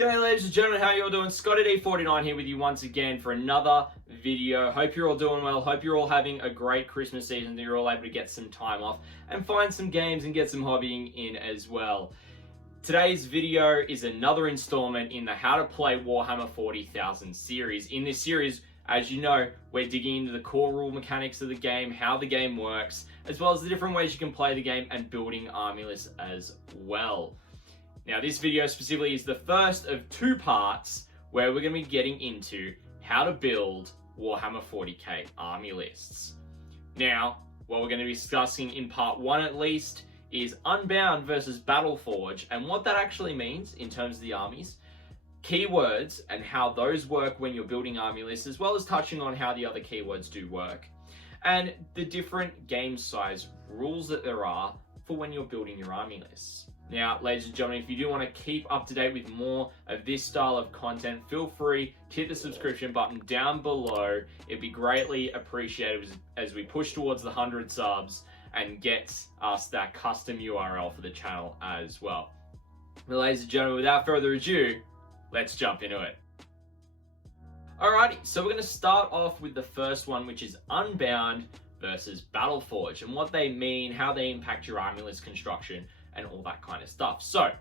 G'day ladies and gentlemen, how you all doing? ScottyD49 here with you once again for another video. Hope you're all doing well. Hope you're all having a great Christmas season, that you're all able to get some time off and find some games and get some hobbying in as well. Today's video is another installment in the How to Play Warhammer 40,000 series. In this series, as you know, we're digging into the core rule mechanics of the game, how the game works, as well as the different ways you can play the game and building army lists as well. Now, this video specifically is the first of two parts where we're going to be getting into how to build Warhammer 40k army lists. Now, what we're going to be discussing in part one at least is Unbound versus Battle-Forged and what that actually means in terms of the armies, keywords and how those work when you're building army lists, as well as touching on how the other keywords do work, and the different game size rules that there are for when you're building your army lists. Now, ladies and gentlemen, if you do want to keep up to date with more of this style of content, feel free to hit the subscription button down below. It'd be greatly appreciated as we push towards the 100 subs and get us that custom URL for the channel as well. But ladies and gentlemen, without further ado, let's jump into it. Alrighty, so we're going to start off with the first one, which is Unbound versus Battle-Forged, and what they mean, how they impact your army list construction, and all that kind of stuff. So,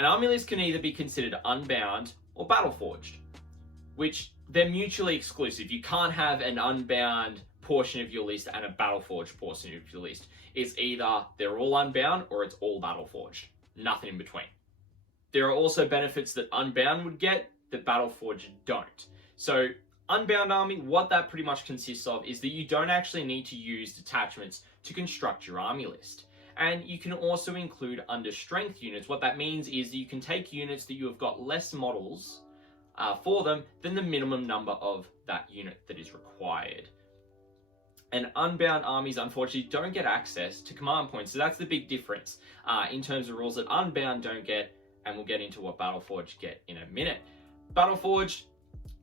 an army list can either be considered Unbound or Battle-Forged, which they're mutually exclusive. You can't have an Unbound portion of your list and a Battle-Forged portion of your list. It's either they're all Unbound or it's all Battle-Forged. Nothing in between. There are also benefits that Unbound would get that Battle-Forged don't. So, Unbound army, what that pretty much consists of is that you don't actually need to use detachments to construct your army list. And you can also include under strength units. What that means is that you can take units that you have got less models for them than the minimum number of that unit that is required. And Unbound armies, unfortunately, don't get access to command points. So that's the big difference in terms of rules that Unbound don't get, and we'll get into what Battle-Forged get in a minute. Battle-Forged,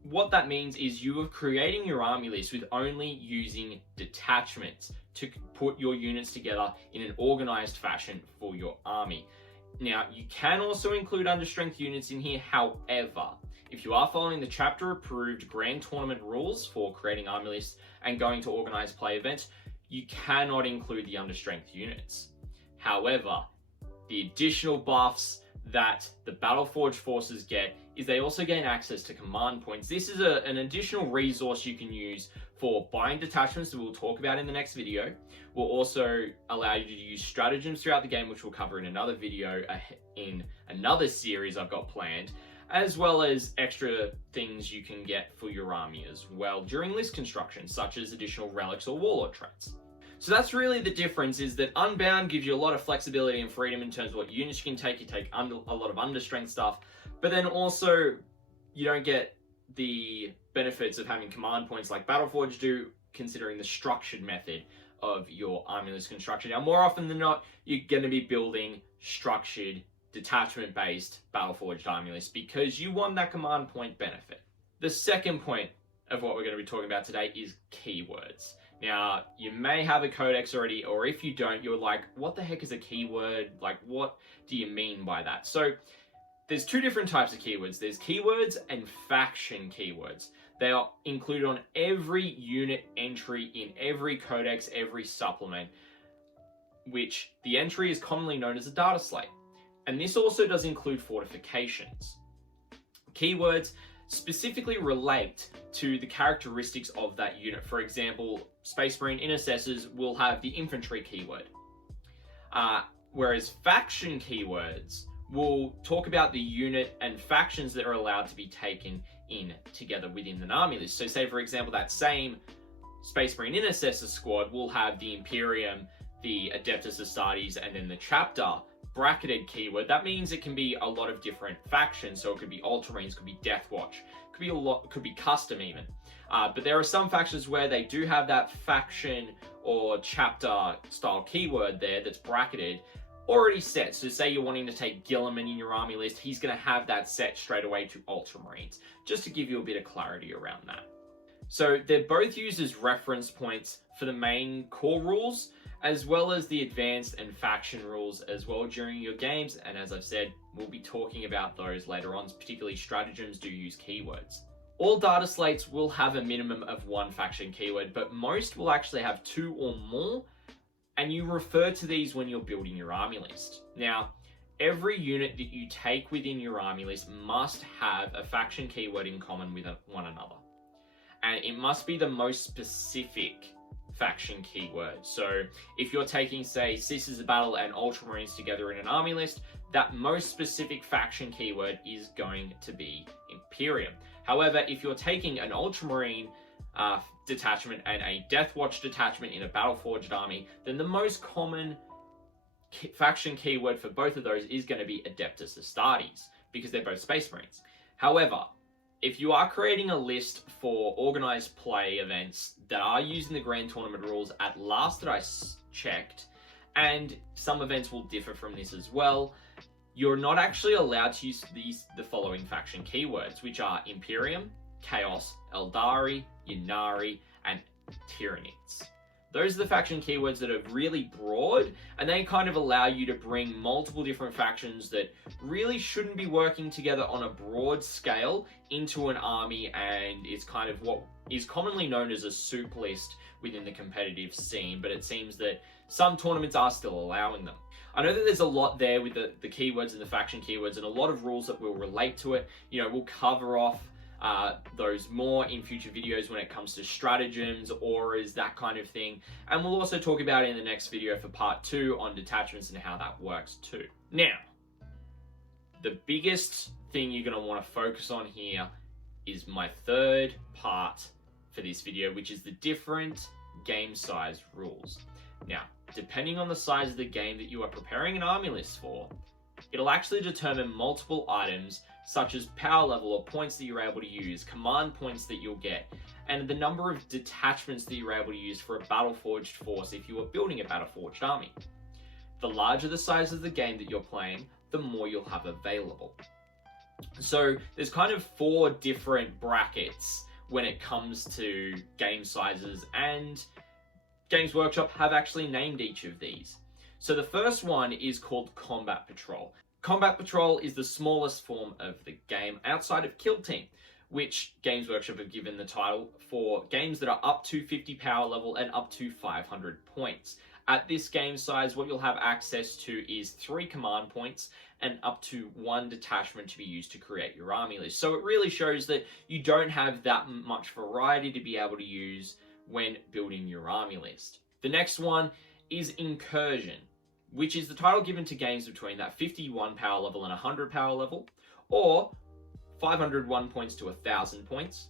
what that means is you are creating your army list with only using detachments to put your units together in an organized fashion for your army. Now, you can also include under strength units in here. However, if you are following the chapter approved grand tournament rules for creating army lists and going to organized play events, you cannot include the under strength units. However, the additional buffs that the Battle-Forged forces get is they also gain access to command points. This is an additional resource you can use for buying detachments that we'll talk about in the next video. Will also allow you to use stratagems throughout the game, which we'll cover in another video in another series I've got planned, as well as extra things you can get for your army as well during list construction, such as additional relics or warlord traits. So that's really the difference, is that Unbound gives you a lot of flexibility and freedom in terms of what units you can take. You take a lot of understrength stuff, but then also you don't get the benefits of having command points like Battle-Forged do, considering the structured method of your army list construction. Now, more often than not, you're going to be building structured, detachment-based Battle-Forged army lists because you want that command point benefit. The second point of what we're going to be talking about today is keywords. Now, you may have a codex already, or if you don't, you're like, what the heck is a keyword? Like, what do you mean by that? So, there's two different types of keywords. There's keywords and faction keywords. They are included on every unit entry in every codex, every supplement, which the entry is commonly known as a data slate. And this also does include fortifications. Keywords specifically relate to the characteristics of that unit. For example, Space Marine Intercessors will have the infantry keyword. Whereas faction keywords will talk about the unit and factions that are allowed to be taken in together within an army list. So say, for example, that same Space Marine Intercessor squad will have the Imperium, the Adeptus Astartes, and then the chapter bracketed keyword. That means it can be a lot of different factions. So it could be Ultramarines, could be Deathwatch, could be a lot, could be custom even. But there are some factions where they do have that faction or chapter style keyword there that's bracketed already set. So say you're wanting to take Gilliman in your army list, he's going to have that set straight away to Ultramarines, just to give you a bit of clarity around that. So they're both used as reference points for the main core rules, as well as the advanced and faction rules as well during your games. And as I've said, We'll be talking about those later on, particularly stratagems do use keywords. All data slates will have a minimum of one faction keyword, but most will actually have 2 or more, and you refer to these when you're building your army list. Now, every unit that you take within your army list must have a faction keyword in common with one another. And it must be the most specific faction keyword. So if you're taking, say, Sisters of Battle and Ultramarines together in an army list, that most specific faction keyword is going to be Imperium. However, if you're taking an Ultramarine detachment and a Deathwatch detachment in a Battle-Forged army, then the most common faction keyword for both of those is going to be Adeptus Astartes, because they're both Space Marines. However, if you are creating a list for organized play events that are using the Grand Tournament rules at last that I checked, and some events will differ from this as well, you're not actually allowed to use the following faction keywords, which are Imperium, Chaos, Eldari, Ynnari, and Tyranids. Those are the faction keywords that are really broad, and they kind of allow you to bring multiple different factions that really shouldn't be working together on a broad scale into an army, and it's kind of what is commonly known as a soup list within the competitive scene, but it seems that some tournaments are still allowing them. I know that there's a lot there with the keywords and the faction keywords, and a lot of rules that will relate to it. You know, we'll cover off those more in future videos when it comes to stratagems, auras, that kind of thing. And we'll also talk about it in the next video for part 2 on detachments and how that works too. Now, the biggest thing you're going to want to focus on here is my third part for this video, which is the different game size rules. Now, depending on the size of the game that you are preparing an army list for, it'll actually determine multiple items such as power level or points that you're able to use, command points that you'll get, and the number of detachments that you're able to use for a battle-forged force if you are building a battle-forged army. The larger the size of the game that you're playing, the more you'll have available. So there's kind of 4 different brackets when it comes to game sizes, and Games Workshop have actually named each of these. So the first one is called Combat Patrol. Combat Patrol is the smallest form of the game outside of Kill Team, which Games Workshop have given the title for games that are up to 50 power level and up to 500 points. At this game size, what you'll have access to is 3 command points and up to 1 detachment to be used to create your army list. So it really shows that you don't have that much variety to be able to use when building your army list. The next one is Incursion, which is the title given to games between that 51 power level and 100 power level, or 501 points to 1,000 points.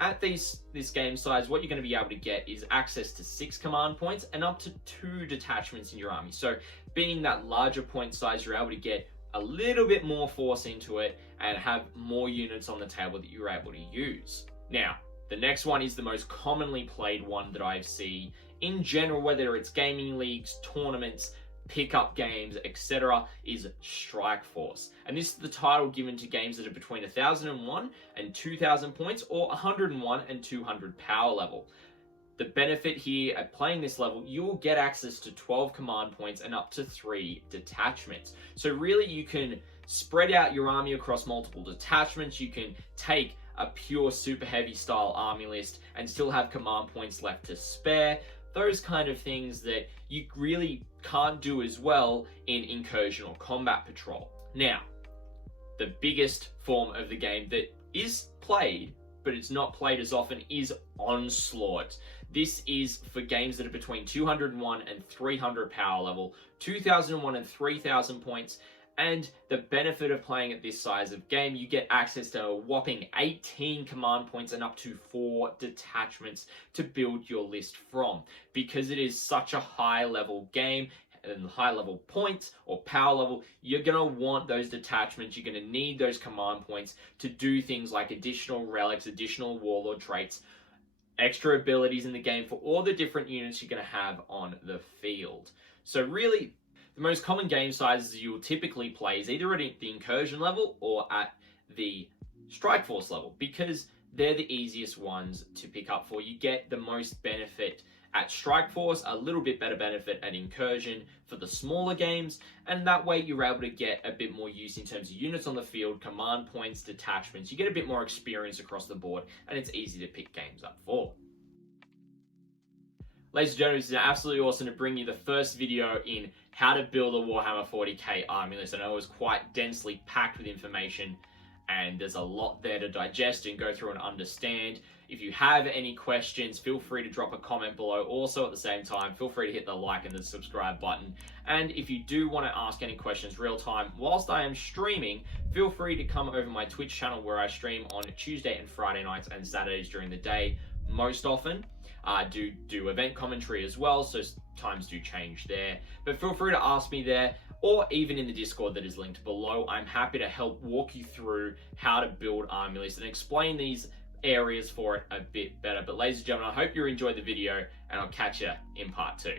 At this game size, what you're going to be able to get is access to 6 command points and up to 2 detachments in your army. So being that larger point size, you're able to get a little bit more force into it and have more units on the table that you're able to use. Now, the next one is the most commonly played one that I see in general, whether it's gaming leagues, tournaments, pickup games, etc., is Strike Force. And this is the title given to games that are between 1,001 and 2,000 points, or 101 and 200 power level. The benefit here at playing this level, you will get access to 12 command points and up to 3 detachments. So really you can spread out your army across multiple detachments. You can take a pure super heavy style army list and still have command points left to spare. Those kind of things that you really can't do as well in Incursion or Combat Patrol. Now, the biggest form of the game that is played, but it's not played as often, is Onslaught. This is for games that are between 201 and 300 power level, 2,001 and 3,000 points, and the benefit of playing at this size of game, you get access to a whopping 18 command points and up to 4 detachments to build your list from. Because it is such a high level game and high level points or power level, you're going to want those detachments, you're going to need those command points to do things like additional relics, additional warlord traits, extra abilities in the game for all the different units you're going to have on the field. So really, the most common game sizes you will typically play is either at the Incursion level or at the Strike Force level, because they're the easiest ones to pick up for. You get the most benefit at Strike Force, a little bit better benefit at Incursion for the smaller games, and that way you're able to get a bit more use in terms of units on the field, command points, detachments. You get a bit more experience across the board, and it's easy to pick games up for. Ladies and gentlemen, this is absolutely awesome to bring you the first video in how to build a Warhammer 40k army list. I know it was quite densely packed with information, and there's a lot there to digest and go through and understand. If you have any questions, feel free to drop a comment below. Also, at the same time, feel free to hit the like and the subscribe button. And if you do want to ask any questions real time whilst I am streaming, feel free to come over my Twitch channel where I stream on Tuesday and Friday nights and Saturdays during the day most often. I do event commentary as well, so times do change there. But feel free to ask me there, or even in the Discord that is linked below. I'm happy to help walk you through how to build army lists and explain these areas for it a bit better. But ladies and gentlemen, I hope you enjoyed the video, and I'll catch you in part 2.